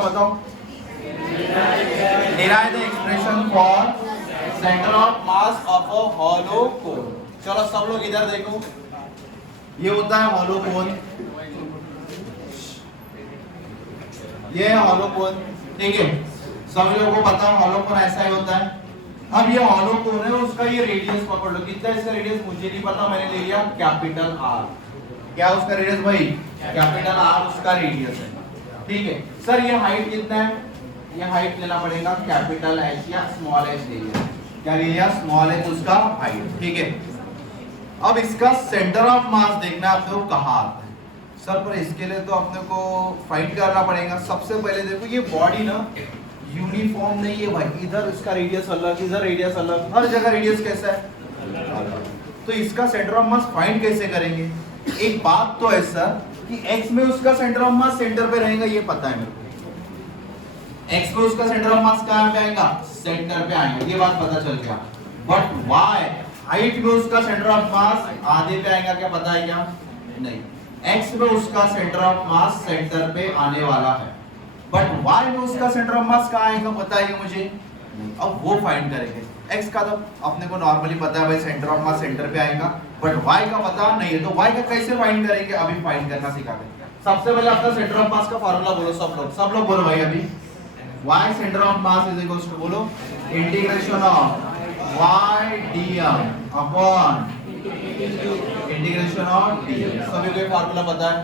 बताओ, derive the expression for center of mass of a hollow cone। चलो सब लोग इधर देखो, ये होता है hollow cone, ये है hollow cone, ठीक है। सब लोगों को पता है hollow cone ऐसा ही होता है। अब ये hollow cone है, उसका ये रेडियस पकड़ लो, कितना है इसका रेडियस मुझे नहीं पता, मैंने ले लिया कैपिटल आर। क्या उसका रेडियस भाई? कैपिटल आर उसका रेडियस है, ठीक है। सर ये हाइट कितना है? ये हाइट लेना पड़ेगा कैपिटल एच या स्मॉल एच ले लिया, क्या ले लिया? स्मॉल एच उसका हाइट, ठीक है। अब इसका सेंटर ऑफ मास देखना है आपको कहाँ आता है। सर पर इसके लिए तो अपने को फाइंड करना पड़ेगा। सबसे पहले देखो ये बॉडी ना यूनिफॉर्म नहीं है भाई, इधर इसका रेडियस अलग, इधर रेडियस अलग, हर जगह रेडियस कैसा है? तो इसका सेंटर ऑफ मास फाइंड कैसे करेंगे? एक बात तो है सर कि x में उसका सेंटर ऑफ मास सेंटर पे रहेगा, ये पता है मेरे को। x में उसका सेंटर ऑफ मास कहां पे आएगा? सेंटर पे आएगा, ये बात पता चल गया। बट y हाइट में उसका सेंटर ऑफ मास आधे पे आएगा, क्या पता है क्या? नहीं। x में उसका सेंटर ऑफ मास सेंटर पे आने वाला है, बट y में उसका सेंटर ऑफ मास कहां आएगा पता है क्या मुझे? अब वो फाइंड करेंगे। x का तो अपने को नॉर्मली पता है भाई, सेंटर ऑफ मास सेंटर पे आएगा, बट y का पता नहीं है, तो y का कैसे फाइंड करेंगे? अभी फाइंड करना सिखाते हैं। सबसे पहले अपना सेंटर ऑफ मास का फार्मूला बोलो सब लोग बोलो भाई। अभी y centre of mass is equals to बोलो integration of y dm upon integration of dm। सभी को ये फार्मूला पता है?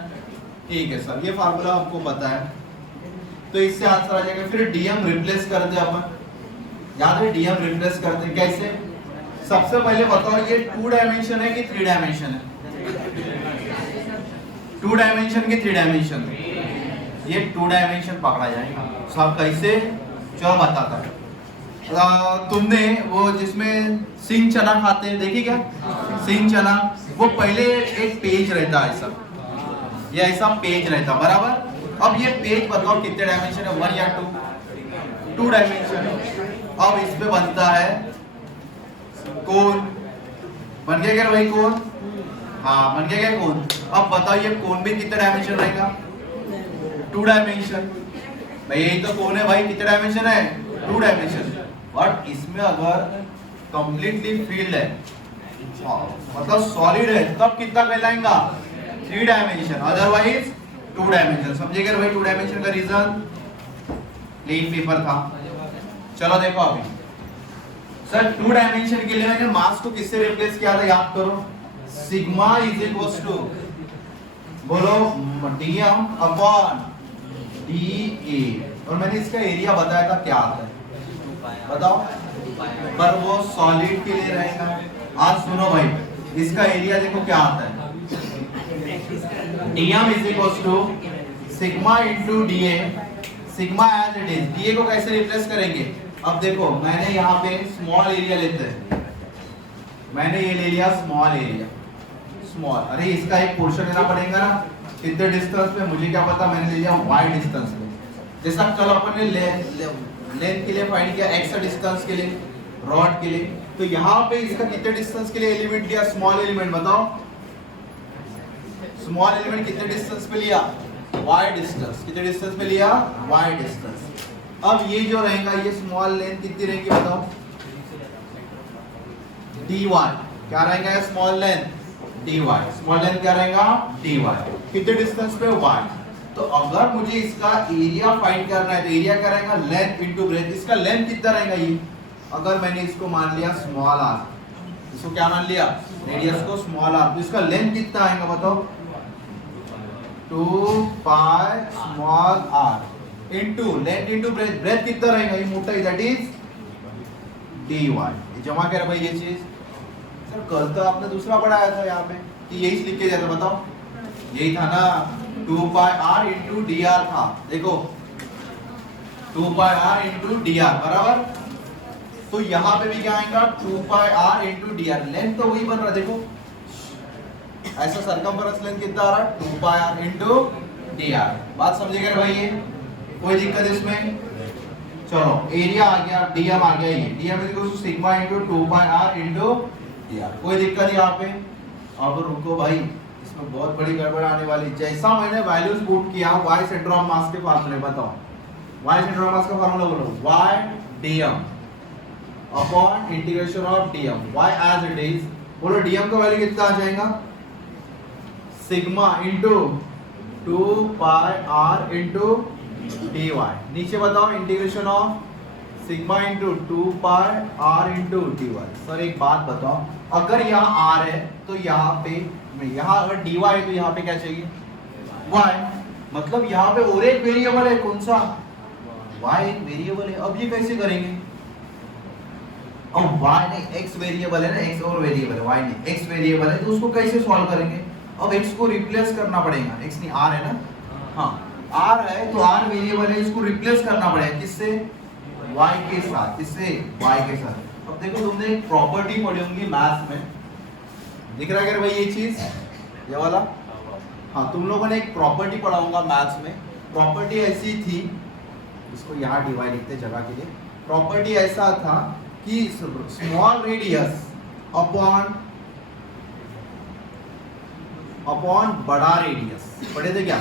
ठीक है सर, ये फार्मूला आपको पता है, तो इससे आंसर आ जाएगा। फिर dm रिप्लेस कर दे अपन, याद है dm रिप्लेस करते हैं कैसे? सबसे पहले बताओ ये 2 डायमेंशन है कि 3 डायमेंशन है? 2 डायमेंशन की 3 डायमेंशन? ये 2 डायमेंशन पकड़ा जाएगा। सब कैसे? चलो बताता है। तुमने वो जिसमें सिंग चना खाते हैं देखी क्या? सिंग चना, वो पहले एक पेज रहता है ऐसा, ये ऐसा पेज रहता बराबर। अब ये पेज बताओ कितने डायमेंशन है? 1 या 2 डायमेंशन है। अब इस पे बनता है कोन, बन गया क्या भाई कोन? हाँ बन गया क्या कोन? अब बताओ ये कोन में कितने डायमेंशन रहेगा? 2 डायमेंशन। भाई यही तो कोन है भाई, कितने डायमेंशन है? 2 डायमेंशन। बट इसमें अगर कंप्लीटली फील्ड है, मतलब सॉलिड है, तब कितना कहलाएगा? 3 डायमेंशन, अदरवाइज 2 डायमेंशन। समझिएगा भाई 2 डायमेंशन का रीजन प्लेन पेपर था। चलो देखो अभी सर 2 डायमेंशन के लिए मैंने मास को किससे रिप्लेस किया था? याद करो, सिग्मा इज इक्वल्स टू बोलो dm अपॉन dA, और मैंने इसका एरिया बताया था क्या आता है बताओ, पर वो सॉलिड के लिए रहेगा। आज सुनो भाई, इसका एरिया देखो क्या आता है, dm is equals to sigma into dA, sigma as it is. dA को कैसे रिप्लेस करेंगे? अब देखो मैंने यहाँ पे स्मॉल एरिया लेते हैं, मैंने ये ले लिया स्मॉल एरिया, स्मॉल। अरे इसका एक पोर्शन लेना पड़ेगा ना, कितने डिस्टेंस पे मुझे क्या पता, मैंने ले लिया y डिस्टेंस पे। जैसा कल अपन ने लेंथ के लिए फाइंड किया, x डिस्टेंस के लिए, रॉड के लिए, तो यहाँ पे इसका कितने डिस्टेंस के लिए एलिमेंट लिया? Small element. बताओ स्मॉल एलिमेंट कितने डिस्टेंस पे लिया? y distance. कितने डिस्टेंस पे लिया? y distance. अब ये जो रहेगा, ये स्मॉल लेंथ कितनी रहेगी बताओ? dy। क्या रहेगा small length? dy। Small length क्या रहेगा? dy। कितने डिस्टेंस पे? y। तो अगर मुझे इसका एरिया फाइंड करना है तो एरिया क्या रहेगा? Length into breath. इसका लेंथ कितना रहेगा ये? अगर मैंने इसको मान लिया स्मॉल r, इसको क्या मान लिया? रेडियस को स्मॉल r, तो इसका लेंथ कितना आएगा बताओ? 2 pi small r into length into breadth. Breadth कितना रहेगा? ये मोटा है, दैट इज dy। ये जमा कर भाई ये चीज। सर कल तो आपने दूसरा पढ़ाया था यहाँ पे कि यही लिख के जाता, बताओ यही था ना, 2 पाई r इनटू dr था। देखो 2 पाई r इनटू dr बराबर, तो यहाँ पे भी क्या आएगा? 2 pi r into dr। Length तो वही बन रहा है, देखो ऐसा सरकमफेरेंस लेंथ कितना आ रहा है? 2 पाई r इनटू dr। बात समझिएगा भाई, ये कोई दिक्कत इसमें? चलो एरिया आ गया, dm आ गया, ये dm is equal to sigma into 2 pi r into dr। कोई दिक्कत यहाँ पे? अब रुको भाई, बहुत बड़ी गड़बड़ आने वाली। जैसा मैंने वैल्यूज पुट किया y सेंटर ऑफ मास के फार्मूले, बताओ y सेंटर ऑफ मास का फार्मूला बोलो, y dm upon integration of dm, y as it is. बोलो dm का वैल्यू कितना आ जाएगा, sigma into 2 pi r into dy। नीचे बताओ integration of sigma into 2 pi r into dy। Sir एक बात बताओ, अगर यहाँ r है तो यहाँ पे, यहाँ अगर dy है तो यहाँ पे क्या चाहिए, y। मतलब यहाँ पे और एक वेरिएबल है, कौन सा, y एक वेरिएबल है। अब ये कैसे करेंगे, अब y नहीं x वेरिएबल है ना, x और वेरिएबल है, y नहीं x वेरिएबल है, तो उसको कैसे सॉल्व करेंगे। अब x को रिप्लेस करना पड़ेगा, x नहीं r है ना, हाँ r है तो r वेरिएबल है, इसको रिप्लेस करना पड़ेगा किससे, y के साथ, किससे, y के साथ। अब देखो तुमने एक प्रॉपर्टी पढ़ी होंगी मैथ्स में, दिख रहा है क्या भाई ये चीज, ये वाला, हाँ तुम लोगों ने एक प्रॉपर्टी पढ़ा होगा मैथ्स में। प्रॉपर्टी ऐसी थी, इसको यहाँ डिवाइड लिखते जगह के लिए। प्रॉपर्टी ऐसा था कि स्मॉल रेडियस अपॉन बड़ा रेडियस, पढ़े थे क्या,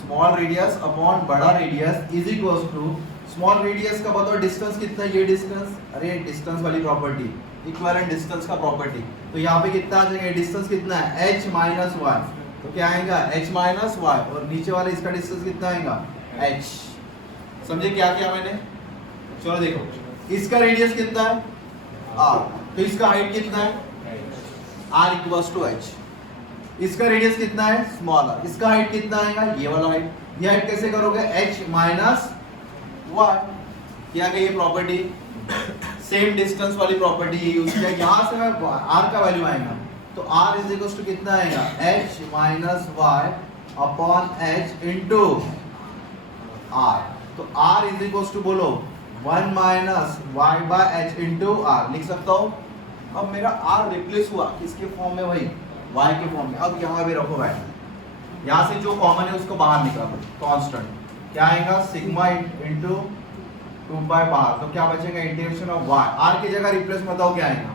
स्मॉल रेडियस अपॉन बड़ा radius is equal to, small radius का बताओ डिस्टेंस कितना है, ये डिस्टेंस, अरे डिस्टेंस वाली प्रॉपर्टी, इक्विवेलेंट डिस्टेंस का प्रॉपर्टी। तो यहाँ पे कितना आ जाएगा, डिस्टेंस कितना है h माइनस वाई, तो क्या आएगा h माइनस वाई, और नीचे वाला इसका डिस्टेंस कितना आएगा h। समझे क्या किया मैंने, चलो देखो, इसका रेडियस कितना है r, तो इसका हाइट कितना है r इक्वल्स टू h। इसका रेडियस कितना है स्मॉल r, इसका हाइट कितना आएगा, ये वाला हाइट। ये हाइट कैसे करोगे, h माइनस वाई, क्या गई ये प्रॉपर्टी, सेम डिस्टेंस वाली प्रॉपर्टी ये यूज किया। यहाँ से मैं r का वैल्यू आएगा, तो r इज इक्वल टू कितना आएगा, h minus y upon h into r। तो r इज इक्वल टू बोलो 1 minus y by h into r, लिख सकता हूँ। अब मेरा r रिप्लेस हुआ किसके फॉर्म में, वही y के फॉर्म में। अब यहाँ भी रखो वैल्यू, यहाँ से जो कॉमन है उसको बाहर निकालो, कांस्टेंट क्या आएगा, सिग्मा इंटू 2 पाई बाहर, तो क्या बचेगा इंटीग्रेशन ऑफ y, r की जगह रिप्लेस बताओ क्या आएगा,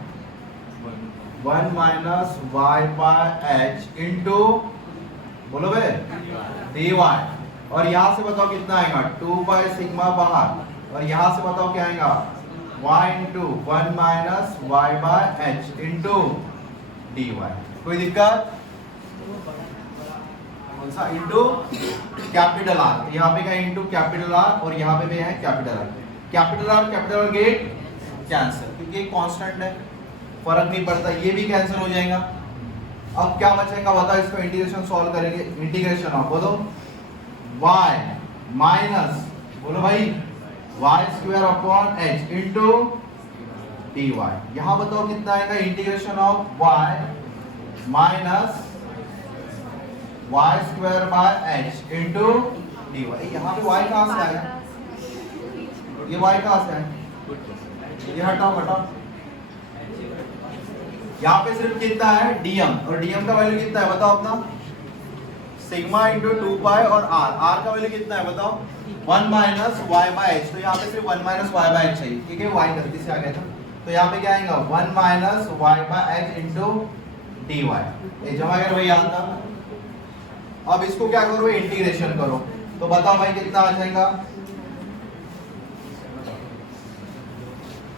1 minus y by h into, बोलो बे, dy। और यहाँ से बताओ कितना आएगा, 2 पाई सिग्मा बाहर, और यहाँ से बताओ क्या आएगा, y into 1 minus y by h into dy। कोई दिक्कत, कौन सा, इंटू कैपिटल R, यहाँ पे क्या इंटू कैपिटल R, और यहाँ पे भी है capital R। Capital R get cancel, क्योंकि ये कांस्टेंट है, फर्क नहीं पड़ता, ये भी कैंसिल हो जाएगा। अब क्या बचेगा बताओ, इसको इंटीग्रेशन सॉल्व करेंगे, इंटीग्रेशन ऑफ, बोलो y माइनस, बोलो भाई y square upon h into dy। यहाँ बताओ कितना आएगा, integration of y minus y square by h into dy। यहाँ पे y कहाँ से आया, ये y कहाँ से आया, ये हटाओ हटाओ, यहाँ पे सिर्फ कितना है dm, और dm का वैल्यू कितना है बताओ अपना, सिग्मा इंटू 2 पाई, और r का वैल्यू कितना है बताओ, 1 माइनस वाई बाय h। तो यहाँ पे सिर्फ 1 माइनस वाई बाय h चाहिए, ठीक है, y गलती से आ गया था, तो यहाँ पे क्या आएगा 1 minus y by h into dy। ये जमा कर भाई याद था। अब इसको क्या करो, इंटीग्रेशन करो, तो बताओ भाई कितना आ जाएगा,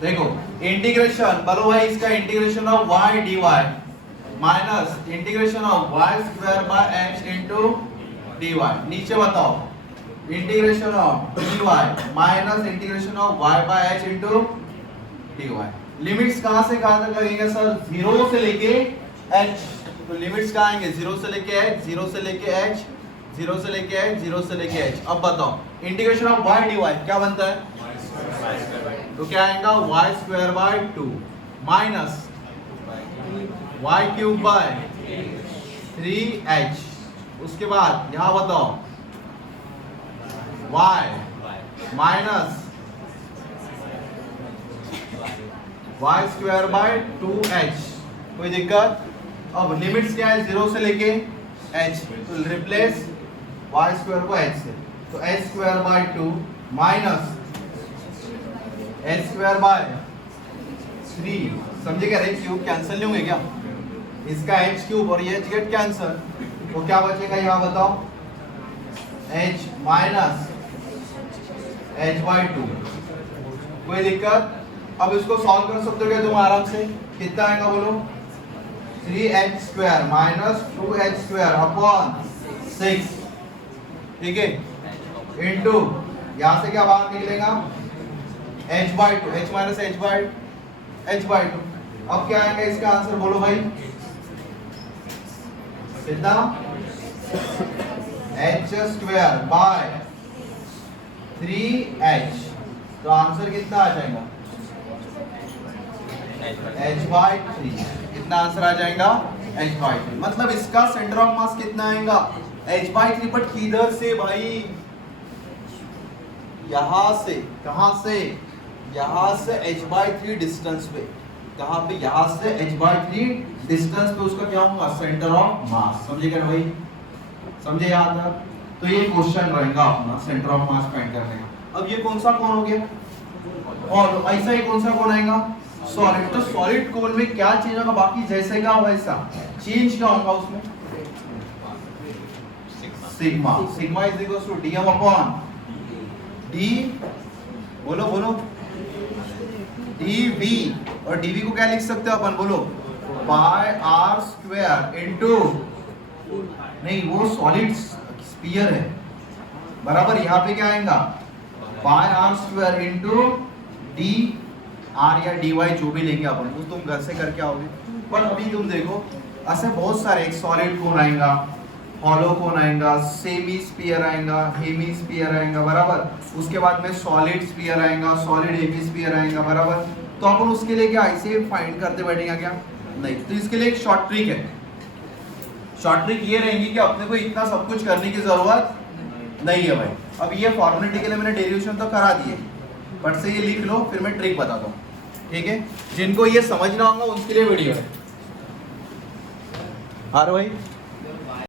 देखो इंटीग्रेशन, बोलो भाई इसका integration of y dy minus integration of y square by h into dy। नीचे बताओ integration of dy minus integration of y by h into dy। Limits कहां से कहां तक लगेंगे सर, 0 से लेके h, तो लिमिट्स कहां आएंगे, 0 से लेके h, 0 से लेके h, 0 से लेके h, 0 से लेके h। अब बताओ इंटीग्रेशन ऑफ y dy क्या बनता है, तो क्या आएगा y square bye 2 minus y cube by 3h। उसके बाद यहां बताओ y minus y square bye 2h। कोई दिक्कत, अब लिमिट्स क्या है, 0 से लेके h, तो रिप्लेस y स्क्वायर को h से, तो h square by 2 minus h square by 3, समझे क्या, h क्यूब कैंसिल नहीं होंगे क्या, इसका h क्यूब और ये h गेट कैंसिल, तो क्या बचेगा यहाँ बताओ, h माइनस h/2। कोई दिक्कत? अब इसको सॉल्व कर सकते हो क्या तुम आराम से? कितना आएगा बोलो? 3h² माइनस 2h² अपॉन 6, ठीक है, इंटू यहां से क्या बाहर निकलेगा? h/2, h minus h/2। अब क्या आएगा इसका आंसर बोलो भाई? कितना? h² बाय 3h, तो आंसर कितना आ जाएगा? h/3। कितना आंसर आ जाएगा? h/3। मतलब इसका सेंटर ऑफ मास कितना आएगा? h/3। बट किधर से भाई? यहां से। कहां से? यहां से h/3 डिस्टेंस पे। कहां पे? यहां से h/3 डिस्टेंस पे उसका क्या होगा? सेंटर ऑफ मास। समझेगा ना भाई? समझे यहां तक? तो ये क्वेश्चन रहेगा अपना सेंटर ऑफ मास फाइंड करने का। अब ये कौन सा कोण हो गया? और ऐसा ही कौन सा कोण आएगा? सॉलिड। तो सॉलिड कोण में क्या चेंज होगा? बाकी जैसे का वैसा चेंज क्या होगा उसमें? Sigma. Sigma is equal to dm upon d, बोलो बोलो, dv। और dv को क्या लिख सकते हो अपन? बोलो, बाय r² इनटू, नहीं वो सॉलिड स्फीयर है बराबर। यहाँ पे क्या आएगा? By r² into d r या dy जो भी लेंगे अपन, वो तुम घर से करके आओगे। पर अभी तुम देखो ऐसे बहुत सारे, एक सॉलिड कोण आएगा, हॉलो कोण आएगा, सेमी स्फीयर आएगा, हेमी स्फीयर आएगा बराबर। उसके बाद में सॉलिड स्फीयर आएगा, सॉलिड हेमी स्फीयर आएगा बराबर। तो अपन उसके लिए क्या ऐसे फाइंड करते बैठेंगे क्या? नहीं। तो इसके लिए एक शॉर्ट ट्रिक है। शॉर्ट ट्रिक ये रहेगी कि अपने को इतना सब कुछ करने की जरूरत नहीं है भाई। अब ये फॉर्मेलिटी के लिए मैंने डेरिवेशन तो करा दिए, बट से ये लिख लो, फिर मैं ट्रिक बताता हूँ, ठीक है? जिनको ये समझना होगा उसके लिए वीडियो है। हाँ भाई।